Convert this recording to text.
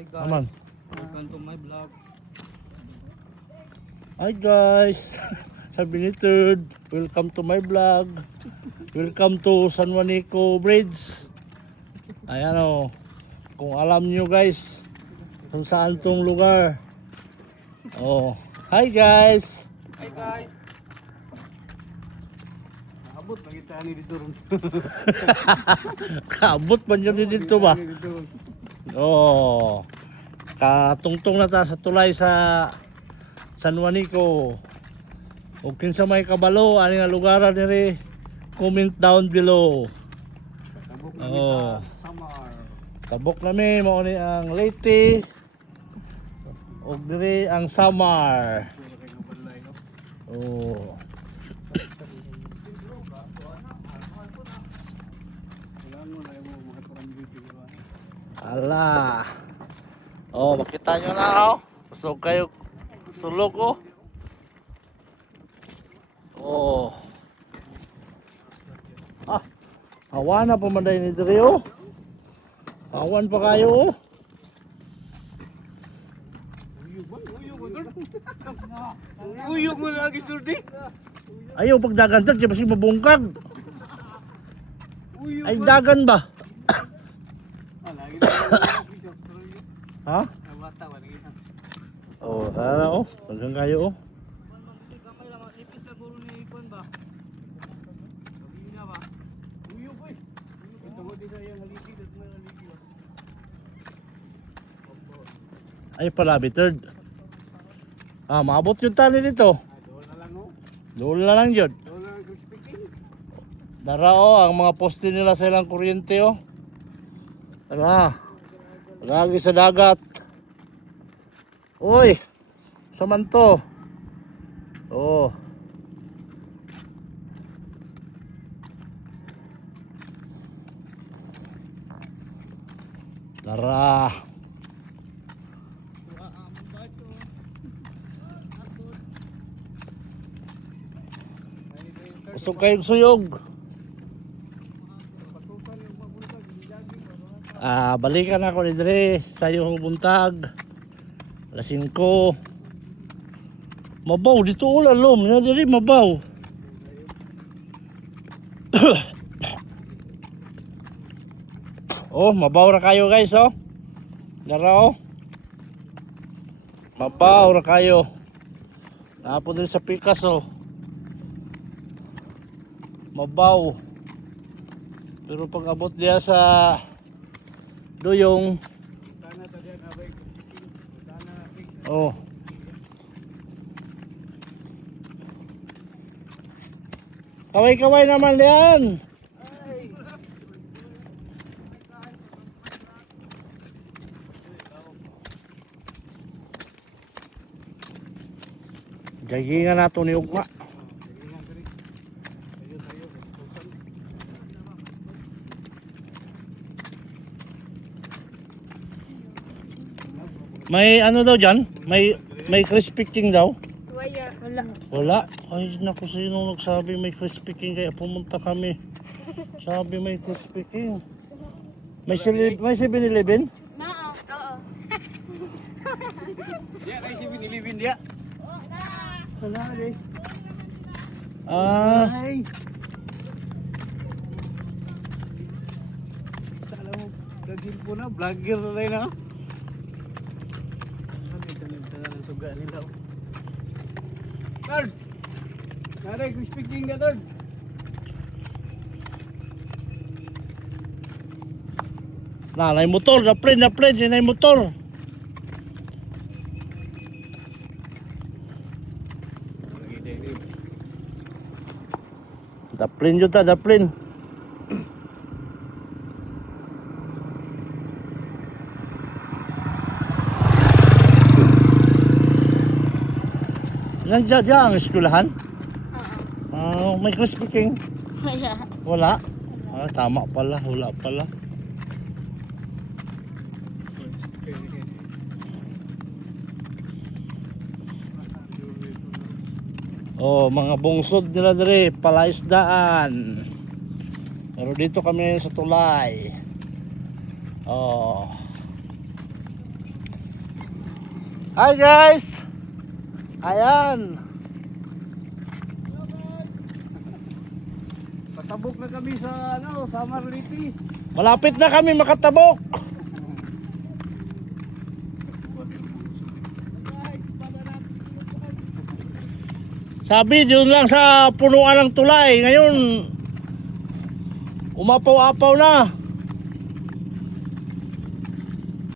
Hi guys, Aman. welcome to my vlog. Hi guys. Sabi ni Third, welcome to my vlog. Welcome to San Juanico Bridge. Ayan o. Kung alam nyo guys, kung saan tong lugar. Oh, hi guys. Hi guys. Abot na kita ni dito ron. Kaabot man yun dito ba? Oh, katungtong na ta sa tulay sa San Juanico. Ug kinsa may kabalo ani nga lugaran diri, comment down below. Tabok na Oh. sa Samar. Tabok nami mao ni ang Leyte. Ug diri ang Samar. Oh. Ala. Oh, makita nyo na oh. Gusto kayo sulog oh. Oh. Ah. Hawa na pamanday ni diri oh. Hawan pa kayo oh. Uyog mo lagi sulti. Ayaw pag dagan sir, kasi mabungkag. Uyog. Ay dagan ba? Lagi. Ha? Bata ba lagi. Oh, tara oh. Hanggang kayo oh. Kamay lang ipis na guro ni Ikon ba? Kabila ba? Uyog oy. Ito mo di kaya haligi at may haligi. Ay pala, Third. Ah, maabot yung tani dito. Doon na lang oh. Doon na lang yun. Doon na lang speaking. Tara oh, ang mga poste nila sa ilang kuryente oh. Tara. Lagi sa dagat. Uy, saman to. Oh. Tara. Gusto kayong suyog. Balikan ako ni Dre sa iyong buntag. Alas 5. Mabaw dito ulan lom. Na diri mabaw. Oh, mabaw ra kayo guys oh. Dara oh. Mabaw ra kayo. Napo din sa pikas oh. Mabaw. Pero pag abot diya sa Duyong. Oh. Kaway-kaway naman diyan. Jagingan nato ni Ugma. May ano daw dyan? May crispy king daw? Wala. Wala. Ay naku, sino nagsabi may crispy king, kaya pumunta kami. Sabi may crispy king. May 7-Eleven? Oo. Dia kay si binilibin dia. Wala deh. Ah, Ay. Salah mo gagil po na vlogger na rin na. Ang suga nila. Third. Nare speaking na third. nay motor, na plane, yun ay motor. Daplin yun ta, daplin. Nandiyan dyan ang eskwelahan? May crispy king? Wala. Wala? Tama pala, wala pala. Oh, mga bungsod nila dire, palaisdaan. Pero dito kami sa tulay. Oh. Hi guys! Ayan! Patabok na kami sa ano, Summer Lipi. Malapit na kami makatabok! Sabi doon lang sa punuan ng tulay. Ngayon, umapaw-apaw na.